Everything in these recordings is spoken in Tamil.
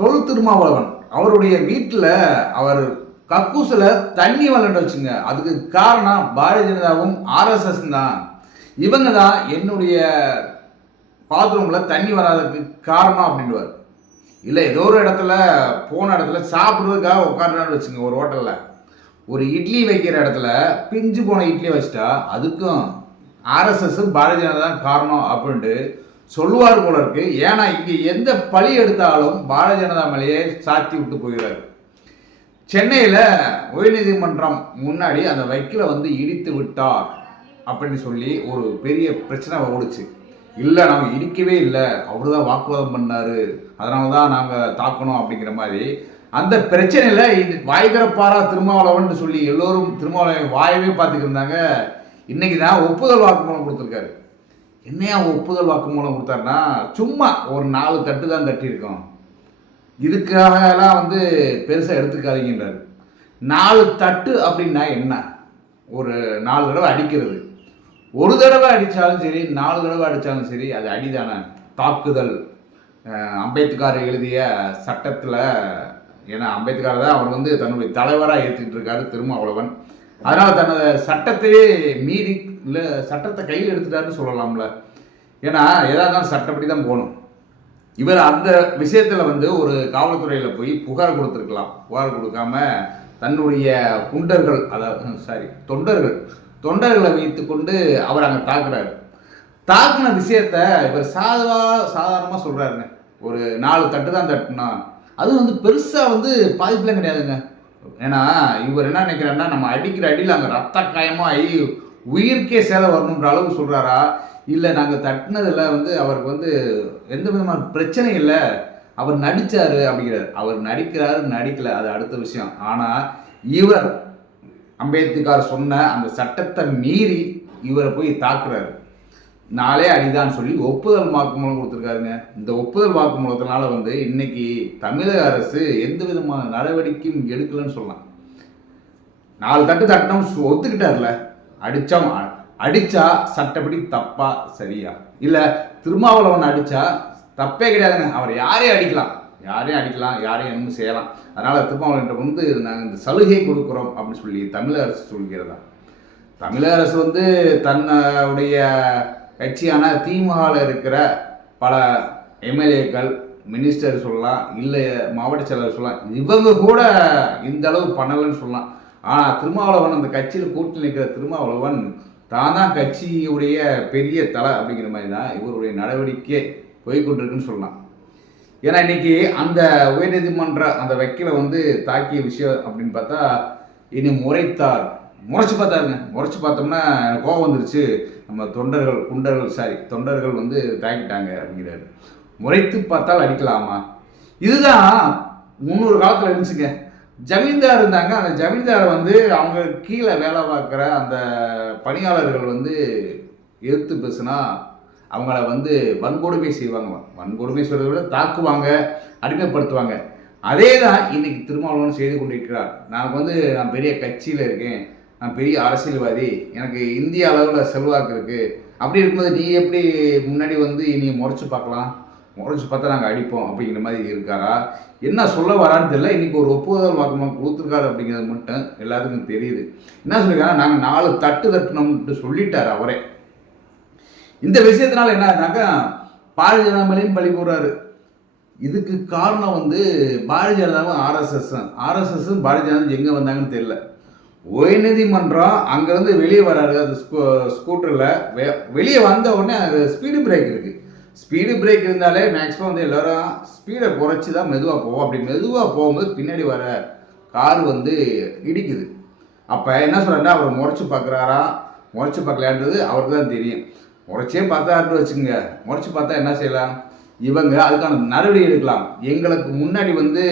தொல் திருமாவளவன். அவருடைய வீட்டில் அவர் கக்கூசில் தண்ணி வரலன்னு வச்சுங்க. அதுக்கு காரணம் பாரதிய ஜனதாவும் ஆர்எஸ்எஸ் தான். இவங்க தான் என்னுடைய பாத்ரூமில் தண்ணி வராததுக்கு காரணம் அப்படின்வார் இல்லை ஏதோ ஒரு இடத்துல போன இடத்துல சாப்பிட்றதுக்காக உட்காந்துனான்னு வச்சுங்க ஒரு ஹோட்டலில். ஒரு இட்லி வைக்கிற இடத்துல பிஞ்சு போன இட்லி வச்சிட்டா அதுக்கும் ஆர்எஸ்எஸ் பாரதிய ஜனதா தான் காரணம் அப்படின்ட்டு சொல்லுவார் போல இருக்கு. ஏன்னா இங்கே எந்த பழி எடுத்தாலும் பாரதிய ஜனதா மேலேயே சாத்தி விட்டு போகிறார் சென்னையில் உயர்நீதிமன்றம் முன்னாடி அந்த வக்கீலை வந்து இடித்து விட்டார் அப்படின்னு சொல்லி ஒரு பெரிய பிரச்சனை ஓடுச்சு. இல்லை நாங்கள் இடிக்கவே இல்லை. அவர் தான் வாக்குவாதம் பண்ணார். அதனால தான் நாங்கள் தாக்கணும் அப்படிங்கிற மாதிரி. அந்த பிரச்சனையில் வாய் திருமாவளவன் சொல்லி எல்லோரும் திருமாவளவன் வாயவே பார்த்துட்டு இருந்தாங்க. தான் ஒப்புதல் வாக்குமூலம் கொடுத்துருக்காரு. என்னையா ஒப்புதல் வாக்குமூலம் கொடுத்தாருன்னா சும்மா ஒரு நாலு தட்டு தான் தட்டியிருக்கோம். இதுக்காகலாம் வந்து பெருசாக எடுத்துக்காதீங்கன்றார். நாலு தட்டு அப்படின்னா என்ன? ஒரு நாலு தடவை அடிக்கிறது. ஒரு தடவை அடித்தாலும் சரி நாலு தடவை அடித்தாலும் சரி அது அடிதான? தாக்குதல். அம்பேத்கார் அம்பேத்கர் எழுதிய சட்டத்தில் ஏன்னா அம்பேத்கர் தான் அவர் வந்து தன்னுடைய தலைவராக ஏற்றுக்கிட்டு இருக்காரு திருமாவளவன். அதனால் தனது சட்டத்தையே மீறி இல்லை சட்டத்தை கையில் எடுத்துட்டாருன்னு சொல்லலாம்ல. ஏன்னா எதாக இருந்தாலும் சட்டப்படி தான் போகணும். இவர் அந்த விஷயத்தில் வந்து ஒரு காவல்துறையில் போய் புகார் கொடுத்துருக்கலாம். புகார் கொடுக்காம தன்னுடைய குண்டர்கள் அதாவது சாரி தொண்டர்கள் தொண்டர்களை வைத்துக்கொண்டு அவர் அங்கே தாக்குறாரு. தாக்குன விஷயத்த இவர் சாதா சாதாரணமாக சொல்கிறாருங்க ஒரு நாலு தட்டு தான் தட்டுனா. அது வந்து பெருசாக வந்து பாதிப்புலாம் கிடையாதுங்க. ஏன்னா இவர் என்ன நினைக்கிறாருன்னா நம்ம அடிக்கிற அடியில் அங்கே ரத்த காயமாக ஆகி உயிருக்கே சேதம் வரணுன்ற அளவுக்கு சொல்கிறாரா இல்லை நாங்கள் தட்டினதில் வந்து அவருக்கு வந்து எந்த விதமான பிரச்சனை இல்லை. அவர் நடித்தார் அப்படிங்கிறார். அவர் நடிக்கிறாரு நடிக்கல. அது அடுத்த விஷயம். ஆனால் இவர் அம்பேத்கர் சொன்ன அந்த சட்டத்தை மீறி இவரை போய் தாக்குறாரு. நாளே அடிதான்னு சொல்லி ஒப்புதல் வாக்குமூலம் கொடுத்துருக்காருங்க. இந்த ஒப்புதல் வாக்குமூலத்தினால வந்து இன்னைக்கு தமிழக அரசு எந்த விதமான நடவடிக்கையும் எடுக்கலன்னு சொல்லலாம். நாலு தட்டு தட்டினோம் ஒத்துக்கிட்டார்ல. அடித்தா அடித்தா சட்டப்படி தப்பா சரியா? இல்லை திருமாவளவன் அடித்தா தப்பே கிடையாதுங்க. அவர் யாரையும் அடிக்கலாம். யாரையும் அடிக்கலாம் யாரையும் என்ன செய்யலாம். அதனால் திருமாவளவன் வந்து நாங்கள் இந்த சலுகை கொடுக்குறோம் அப்படின்னு சொல்லி தமிழக அரசு சொல்கிறதா? தமிழக அரசு வந்து தன்னுடைய கட்சியான திமுகவில் இருக்கிற பல எம்எல்ஏக்கள் மினிஸ்டர் சொல்லலாம் இல்லை மாவட்ட செயலர் சொல்லலாம் இவங்க கூட இந்த அளவு பண்ணலைன்னு சொல்லலாம். ஆனால் திருமாவளவன் அந்த கட்சியில் கூட்டி நிற்கிற திருமாவளவன் தான் தான் கட்சியுடைய பெரிய தலை அப்படிங்கிற மாதிரி தான் இவருடைய நடவடிக்கை போய்கொண்டிருக்குன்னு சொல்லலாம். ஏன்னா இன்னைக்கு அந்த உயர்நீதிமன்ற அந்த வக்கீலை வந்து தாக்கிய விஷயம் அப்படின்னு பார்த்தா இனி முறைத்தார். முறைச்சு பார்த்தாருங்க. முறைச்சு பார்த்தோம்னா கோபம் கோவம் வந்துருச்சு. நம்ம தொண்டர்கள் குண்டர்கள் சாரி தொண்டர்கள் வந்து தாக்கிட்டாங்க அப்படிங்கிறாரு. முறைத்து பார்த்தால் அடிக்கலாமா? இதுதான் முன்னொரு காலத்தில் இருந்துச்சுங்க. ஜமீன்தார் இருந்தாங்க. அந்த ஜமீன்தாரை வந்து அவங்க கீழே வேலை பார்க்குற அந்த பணியாளர்கள் வந்து எதிர்த்து பேசுனா அவங்கள வந்து வன்கொடுமை செய்வாங்க. வன்கொடுமை சொல்றதை விட தாக்குவாங்க அடிமைப்படுத்துவாங்க. அதே தான் இன்னைக்கு திருமாவளவன் செய்து கொண்டிருக்கிறார். நான் வந்து நான் பெரிய கட்சியில் இருக்கேன். நான் பெரிய அரசியல்வாதி. எனக்கு இந்திய அளவில் செல்வாக்கு இருக்குது அப்படி இருக்கும்போது நீ எப்படி முன்னாடி வந்து இனி முறைச்சு பார்க்கலாம்? முறைச்சி பார்த்தா நாங்கள் அடிப்போம் அப்படிங்கிற மாதிரி இருக்காரா? என்ன சொல்ல வரான்னு தெரியல. இன்றைக்கி ஒரு ஒப்புதல் வாக்குமூலம் கொடுத்துருக்காரு அப்படிங்கிறது மட்டும் எல்லாத்துக்கும் தெரியுது. என்ன சொல்லியிருக்காங்க நாங்கள் நாலு தட்டு தட்டணும்ட்டு சொல்லிட்டார் அவரே. இந்த விஷயத்தினால என்ன ஆகுதுனாக்கா பாரதிய ஜனதா மேலேயும் பழி போடுறாரு. இதுக்கு காரணம் வந்து பாரதிய ஜனதாவும் ஆர்எஸ்எஸ் ஆர்எஸ்எஸ்ஸும் பாரதிய ஜனதா எங்கே வந்தாங்கன்னு தெரியல. உயர்நீதிமன்றம் அங்கேருந்து வெளியே வராரு. அது ஸ்கூ ஸ்கூட்டரில். வெ வெளியே வந்த உடனே அது ஸ்பீடு பிரேக் இருக்குது ஸ்பீடு பிரேக் இருந்தாலே மேக்ஸிமம் வந்து எல்லோரும் ஸ்பீடை குறைச்சி தான் மெதுவாக போவோம். அப்படி மெதுவாக போகும்போது பின்னாடி வர கார் வந்து இடிக்குது. அப்போ என்ன சொல்கிறேன்னா அவர் முறைச்சி பார்க்குறாரா? முறைச்சி பார்க்கலான்றது அவருக்கு தான் தெரியும். முறைச்சே பார்த்தாருன்னு வச்சுங்க முறைச்சி பார்த்தா என்ன செய்யலாம்? இவங்க அதுக்கான நடவடிக்கை எடுக்கலாம். எங்களுக்கு முன்னாடி வந்து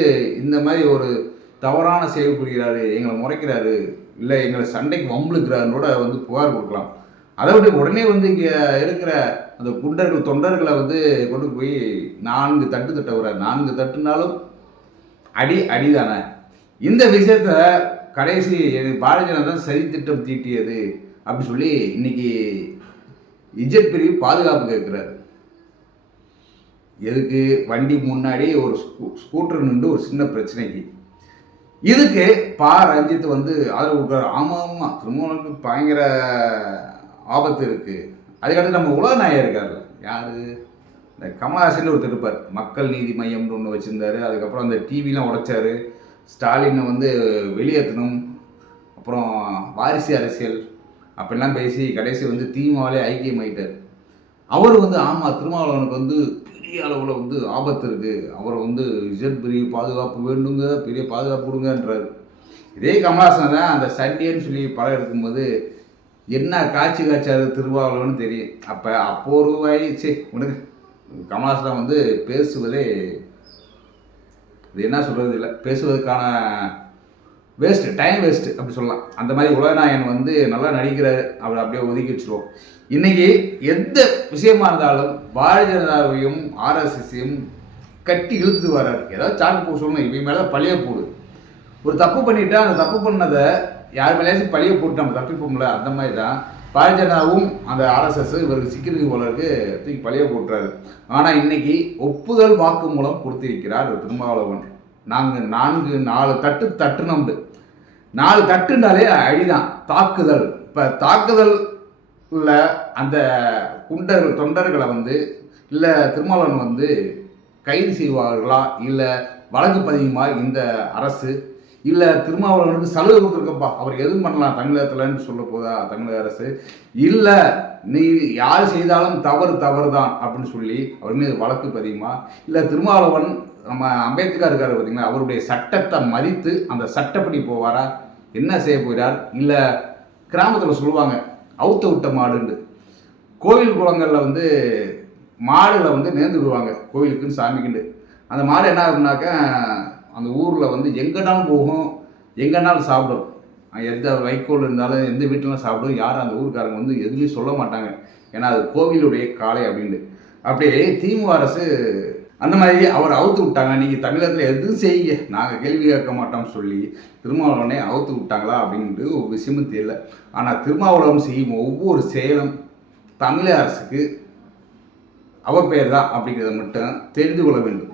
இந்த மாதிரி ஒரு தவறான செயல் புரிகிறாரு எங்களை முறைக்கிறாரு இல்லை எங்களை சண்டைக்கு வம்புழுக்கிறாருன்னு கூட வந்து புகார் கொடுக்கலாம். அதை விட்டு உடனே வந்து இங்கே இருக்கிற அந்த குண்டர்கள் தொண்டர்களை வந்து கொண்டு போய் நான்கு தட்டு தட்ட நான்கு தட்டுனாலும் அடி அடிதானே? இந்த விஷயத்த கடைசி எனக்கு பாரதிய ஜனதா சரி திட்டம் தீட்டியது அப்படின்னு சொல்லி இன்னைக்கு இஜெட் பிரிவு பாதுகாப்பு கேட்குறாரு. எதுக்கு? வண்டி முன்னாடி ஒரு ஸ்கூ ஸ்கூட்டர் நின்று ஒரு சின்ன பிரச்சனைக்கு. இதுக்கு பா. ரஞ்சித் வந்து ஆதரவு கொடுக்குறாரு. ஆமாம் ஆமாம் திருமணத்துக்கு பயங்கர ஆபத்து இருக்குது அதுக்கடுத்து நம்ம உலகநாயகர் இருக்கார்ல. யார்? இந்த கமலஹாசன் ஒருத்தர் இருப்பார். மக்கள் நீதி மையம்னு ஒன்று வச்சுருந்தாரு. அதுக்கப்புறம் அந்த டிவிலாம் உடைச்சார். ஸ்டாலினை வந்து வெளியேற்றணும். அப்புறம் வாரிசு அரசியல். அப்படிலாம் பேசி கடைசி வந்து திமுகவிலே ஐக்கியமாயிட்டார். அவர் வந்து ஆமாம் திருமாவளவனுக்கு வந்து பெரிய அளவில் வந்து ஆபத்து இருக்குது அவரை வந்து இசட் பெரிய பாதுகாப்பு வேண்டுங்க பெரிய பாதுகாப்பு கொடுங்கன்றார். இதே கமலாசன் தான் அந்த சண்டேன்னு சொல்லி படம் எடுக்கும்போது என்ன காட்சி காய்ச்சாரு திருவாவளவன் தெரியும் அப்போ அப்போ ஒரு வயசு உனக்கு கமலாசனம் வந்து பேசுவதே இது என்ன சொல்கிறது இல்லை பேசுவதற்கான வேஸ்ட்டு டைம் வேஸ்ட்டு அப்படி சொல்லலாம். அந்த மாதிரி உலகநாயகன் வந்து நல்லா நடிக்கிறாரு. அவரை அப்படியே ஒதுக்கி வச்சுருவோம். இன்றைக்கி எந்த விஷயமா இருந்தாலும் பாரதிய ஜனதாவையும் ஆர்எஸ்எஸையும் கட்டி இழுத்துட்டு வர்றாரு. ஏதாவது சாக்கு போக சொல்லணும் இவன் மேலே பழிய போடு. ஒரு தப்பு பண்ணிட்டா அந்த தப்பு பண்ணதை யார் மேலேயாச்சும் பழிய போட்டு நம்ம தப்பிப்போம்ல அந்த மாதிரி தான் பாரதிஜனாவும் அந்த ஆர்எஸ்எஸ் இவருக்கு சிக்கிருக்கு போலருக்கு தூக்கி பழிய போட்டுறாரு. ஆனால் இன்னைக்கு ஒப்புதல் வாக்கு மூலம் கொடுத்திருக்கிறார் திருமாவளவன். நாங்கள் நான்கு நாலு தட்டு தட்டு நம்பு நாலு தட்டுனாலே அடிதான் தாக்குதல். இப்போ தாக்குதலில் அந்த குண்டர்கள் தொண்டர்களை வந்து இல்லை திருமாவளவன் வந்து கைது செய்வார்களா இல்லை வழக்கு பதியுமா இந்த அரசு? இல்லை திருமாவளவனுக்கு சலுகை கொடுத்துருக்கப்பா. அவர் எதுவும் பண்ணலாம் தமிழகத்துலன்னு சொல்ல போதா தமிழக அரசு? இல்லை நீ யார் செய்தாலும் தவறு தவறு தான் அப்படின்னு சொல்லி அவர் மீது வழக்கு பதியுமா? இல்லை திருமாவளவன் நம்ம அம்பேத்கர் இருக்கார் பார்த்தீங்களா அவருடைய சட்டத்தை மதித்து அந்த சட்டப்படி போவாரா? என்ன செய்ய போகிறார் இல்லை கிராமத்தில் சொல்லுவாங்க அவுத்த விட்ட மாடுன்னு. கோவில் குளங்களில் வந்து மாடுகளை வந்து நேர்ந்து விடுவாங்க கோவிலுக்குன்னு சாமிக்குண்டு அந்த மாடு என்ன ஆகும்னாக்கா அந்த ஊரில் வந்து எங்கேனாலும் போகும் எங்கேனாலும் சாப்பிடும் எந்த வைக்கோல் இருந்தாலும் எந்த வீட்டிலும் சாப்பிடும் யாரும் அந்த ஊருக்காரங்க வந்து எதுவுமே சொல்ல மாட்டாங்க. ஏன்னா அது கோவிலுடைய காளை அப்படின்ட்டு. அப்படியே திமுக அரசு அந்த மாதிரி அவர் அவுத்து விட்டாங்க. நீங்கள் தமிழகத்தில் எதுவும் செய்யுங்க நாங்கள் கேள்வி கேட்க மாட்டோம்னு சொல்லி திருமாவளவனே அவுத்து விட்டாங்களா அப்படின்ட்டு ஒரு விஷயமும் தெரியல. ஆனால் திருமாவளவன் செய்யும் ஒவ்வொரு செயலும் தமிழக அரசுக்கு அவ பேர் தான் அப்படிங்கிறத மட்டும் தெரிந்து கொள்ள வேண்டும்.